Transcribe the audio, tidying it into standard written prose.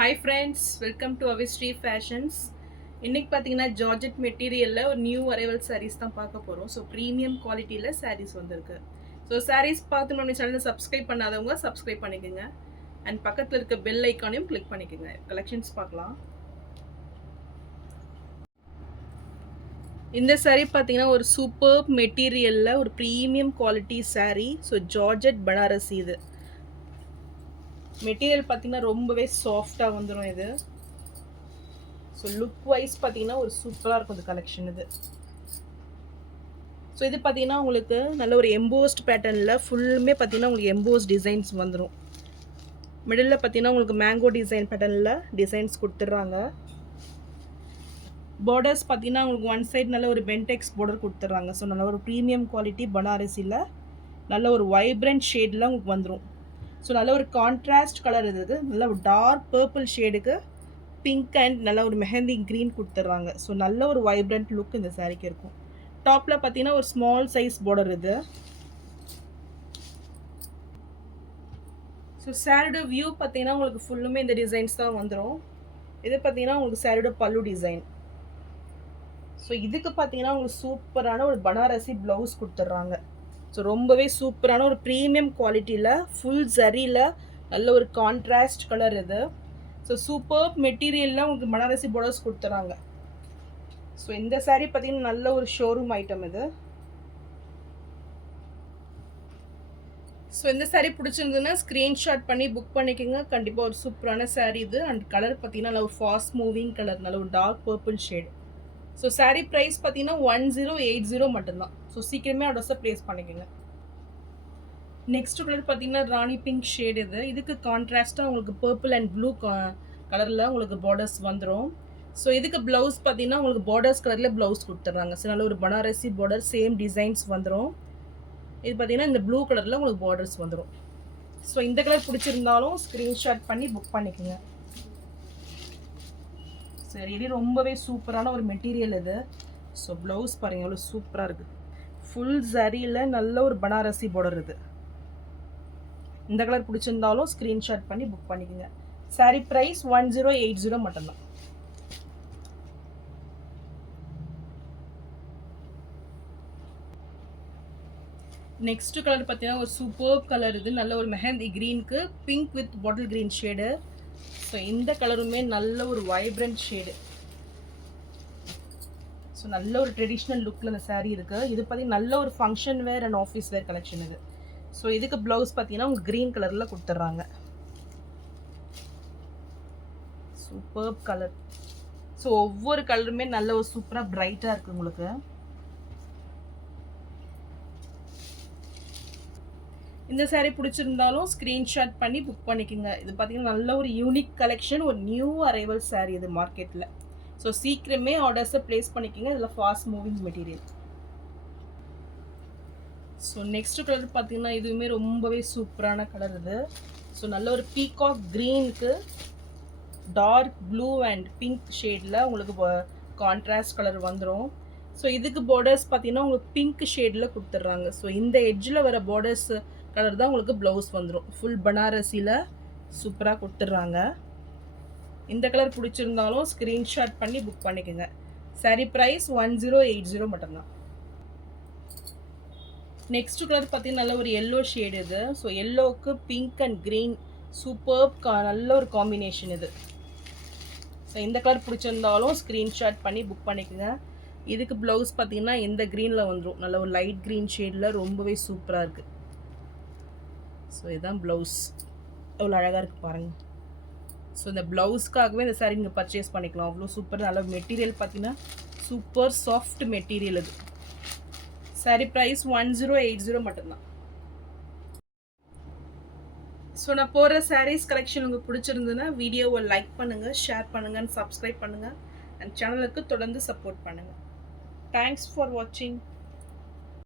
Hi friends, welcome to Avistry Fashions. இன்னைக்கு பார்த்தீங்கன்னா georgette மெட்டீரியலில் ஒரு நியூ அரைவல் சாரீஸ் தான் பார்க்க போகிறோம். ஸோ ப்ரீமியம் குவாலிட்டியில் சாரீஸ் வந்திருக்கு. ஸோ சாரீஸ் பார்த்து நம்ம சேனலை சப்ஸ்கிரைப் பண்ணாதவங்க சப்ஸ்கிரைப் பண்ணிக்கோங்க. அண்ட் பக்கத்தில் இருக்க பெல் ஐக்கானையும் கிளிக் பண்ணிக்கோங்க. கலெக்ஷன்ஸ் பார்க்கலாம். இந்த சாரீ பார்த்தீங்கன்னா ஒரு சூப்பர் மெட்டீரியலில் ஒரு premium quality sari. So georgette Banarasi இது மெட்டீரியல் பார்த்தீங்கன்னா ரொம்பவே சாஃப்டாக வந்துடும் இது. ஸோ லுக் வைஸ் பார்த்தீங்கன்னா ஒரு சூப்பராக இருக்கும் இந்த கலெக்ஷன் இது. ஸோ இது பார்த்தீங்கன்னா உங்களுக்கு நல்ல ஒரு எம்போஸ்ட் பேட்டர்னில் ஃபுல்லுமே பார்த்தீங்கன்னா உங்களுக்கு எம்போஸ்ட் டிசைன்ஸ் வந்துடும். மிடில் பார்த்தீங்கன்னா உங்களுக்கு மேங்கோ டிசைன் பேட்டர்னில் டிசைன்ஸ் கொடுத்துட்றாங்க. பார்டர்ஸ் பார்த்தீங்கன்னா உங்களுக்கு ஒன் சைட் நல்ல ஒரு பென்டெக்ஸ் பார்டர் கொடுத்துட்றாங்க. ஸோ நல்ல ஒரு ப்ரீமியம் குவாலிட்டி பனாரசியில் நல்ல ஒரு வைப்ரண்ட் ஷேடில் உங்களுக்கு வந்துடும். ஸோ நல்ல ஒரு கான்ட்ராஸ்ட் கலர் இருக்குது. நல்ல ஒரு டார்க் பர்பிள் ஷேடுக்கு பிங்க் அண்ட் நல்ல ஒரு மெஹந்தி க்ரீன் கொடுத்துட்றாங்க. ஸோ நல்ல ஒரு வைப்ரண்ட் லுக் இந்த சாரீக்கு இருக்கும். டாப்பில் பார்த்தீங்கன்னா ஒரு ஸ்மால் சைஸ் பார்டர் இது. ஸோ சாரியோட வியூ பார்த்தீங்கன்னா உங்களுக்கு ஃபுல்லுமே இந்த டிசைன்ஸ் தான் வந்துடும். இது பார்த்தீங்கன்னா உங்களுக்கு சாரியோட பல்லு டிசைன். ஸோ இதுக்கு பார்த்தீங்கன்னா உங்களுக்கு சூப்பரான ஒரு பனாரசி ப்ளவுஸ் கொடுத்துட்றாங்க. ஸோ ரொம்பவே சூப்பரான ஒரு ப்ரீமியம் குவாலிட்டியில் ஃபுல் ஜரியில் நல்ல ஒரு கான்ட்ராஸ்ட் கலர் இது. ஸோ சூப்பர் மெட்டீரியலில் உங்களுக்கு பனாரசி பார்டர்ஸ் கொடுத்துறாங்க. ஸோ இந்த சாரீ பார்த்தீங்கன்னா நல்ல ஒரு ஷோரூம் ஐட்டம் இது. ஸோ இந்த சாரீ பிடிச்சிருந்ததுன்னா ஸ்க்ரீன்ஷாட் பண்ணி புக் பண்ணிக்கோங்க. கண்டிப்பாக ஒரு சூப்பரான சாரீ இது. அண்ட் கலர் பார்த்தீங்கன்னா நல்ல ஒரு ஃபாஸ்ட் மூவிங் கலர், நல்ல ஒரு dark purple shade. So sari price பார்த்தீங்கன்னா 1080 மட்டும்தான். ஸோ சீக்கிரமே அட்ரஸை ப்ளேஸ் பண்ணிக்கோங்க. நெக்ஸ்ட் கலர் பார்த்தீங்கன்னா ராணி பிங்க் ஷேடு இது. இதுக்கு கான்ட்ராஸ்ட்டாக உங்களுக்கு பர்பிள் அண்ட் ப்ளூ கலரில் உங்களுக்கு பார்டர்ஸ் வந்துடும். ஸோ இதுக்கு ப்ளவுஸ் பார்த்தீங்கன்னா உங்களுக்கு பார்டர்ஸ் கலரில் ப்ளவுஸ் கொடுத்துட்றாங்க. ஸோ நல்ல ஒரு பனாரசி பார்டர் சேம் டிசைன்ஸ் வந்துடும். இது பார்த்தீங்கன்னா இந்த ப்ளூ கலரில் உங்களுக்கு பார்டர்ஸ் வந்துடும். ஸோ இந்த கலர் பிடிச்சிருந்தாலும் ஸ்க்ரீன்ஷாட் பண்ணி புக் பண்ணிக்கோங்க. சரி, இது ரொம்பவே சூப்பரான ஒரு மெட்டீரியல் இது. ஸோ ப்ளவுஸ் பாருங்கள் எவ்வளோ சூப்பராக இருக்குது. ஃபுல் சரியில் நல்ல ஒரு பனாரசி பார்டர் இது. இந்த கலர் பிடிச்சிருந்தாலும் ஸ்க்ரீன்ஷாட் பண்ணி புக் பண்ணிக்கோங்க. சாரீ ப்ரைஸ் 1080 மட்டும்தான். நெக்ஸ்ட் கலர் பார்த்தீங்கன்னா ஒரு சூப்பர் கலர் இது. நல்ல ஒரு மெஹந்தி க்ரீனுக்கு pink with bottle green shade. So இந்த கலருமே நல்ல ஒரு வைப்ரண்ட் ஷேடு. ஸோ நல்ல ஒரு ட்ரெடிஷ்னல் லுக்கில் இந்த சாரீ இருக்குது. இது பார்த்தீங்கன்னா நல்ல ஒரு function where and office wear collection இது. ஸோ இதுக்கு ப்ளவுஸ் பார்த்தீங்கன்னா உங்களுக்கு க்ரீன் கலரில் கொடுத்துட்றாங்க. Super colour. ஸோ ஒவ்வொரு கலருமே நல்ல ஒரு சூப்பராக பிரைட்டாக இருக்குது உங்களுக்கு. இந்த சாரீ பிடிச்சிருந்தாலும் ஸ்க்ரீன்ஷாட் பண்ணி புக் பண்ணிக்கோங்க. இது பார்த்தீங்கன்னா நல்ல ஒரு யூனிக் கலெக்ஷன், ஒரு நியூ அரைவல் சாரீ இது மார்க்கெட்டில். ஸோ சீக்கிரமே ஆர்டர்ஸை ப்ளேஸ் பண்ணிக்கோங்க. இதில் fast moving material. So next colour பார்த்தீங்கன்னா இதுவுமே ரொம்பவே சூப்பரான கலர் இது. ஸோ நல்ல ஒரு பீகாக் க்ரீனுக்கு டார்க் ப்ளூ அண்ட் பிங்க் ஷேடில் உங்களுக்கு கான்ட்ராஸ்ட் கலர் வந்துடும். ஸோ இதுக்கு பார்டர்ஸ் பார்த்தீங்கன்னா உங்களுக்கு பிங்க் ஷேடில் கொடுத்துட்றாங்க. ஸோ இந்த எட்ஜில் வர பார்டர்ஸ் கலர் தான் உங்களுக்கு ப்ளவுஸ் வந்துடும். ஃபுல் பனாரசியில் சூப்பராக கொடுத்துட்றாங்க. இந்த கலர் பிடிச்சிருந்தாலும் ஸ்க்ரீன்ஷாட் பண்ணி புக் பண்ணிக்கோங்க. சாரீ ப்ரைஸ் 1080 மட்டும்தான். நெக்ஸ்ட் கலர் பார்த்தீங்கன்னா நல்ல ஒரு எல்லோ ஷேடு இது. ஸோ எல்லோவுக்கு பிங்க் அண்ட் க்ரீன் சூப்பர் நல்ல ஒரு காம்பினேஷன் இது. ஸோ இந்த கலர் பிடிச்சிருந்தாலும் ஸ்க்ரீன்ஷாட் பண்ணி புக் பண்ணிக்கோங்க. இதுக்கு ப்ளவுஸ் பார்த்தீங்கன்னா இந்த க்ரீனில் வந்துடும். நல்ல ஒரு லைட் க்ரீன் ஷேடில் ரொம்பவே சூப்பராக இருக்குது. ஸோ இதுதான் ப்ளவுஸ். எவ்வளோ அழகாக இருக்குது பாருங்கள். ஸோ இந்த ப்ளவுஸ்க்காகவே இந்த சாரீ நீங்கள் பர்ச்சேஸ் பண்ணிக்கலாம். அவ்வளோ சூப்பர். நல்ல மெட்டீரியல் பார்த்தீங்கன்னா சூப்பர் சாஃப்ட் மெட்டீரியல் இது. சாரீ ப்ரைஸ் 1080 மட்டும்தான். ஸோ நான் போகிற சாரீஸ் கலெக்ஷன் உங்களுக்கு பிடிச்சிருந்ததுன்னா வீடியோவை லைக் பண்ணுங்கள், ஷேர் பண்ணுங்கள், சப்ஸ்கிரைப் பண்ணுங்கள். அண்ட் சேனலுக்கு தொடர்ந்து சப்போர்ட் பண்ணுங்கள். தேங்க்ஸ் ஃபார் வாட்சிங்.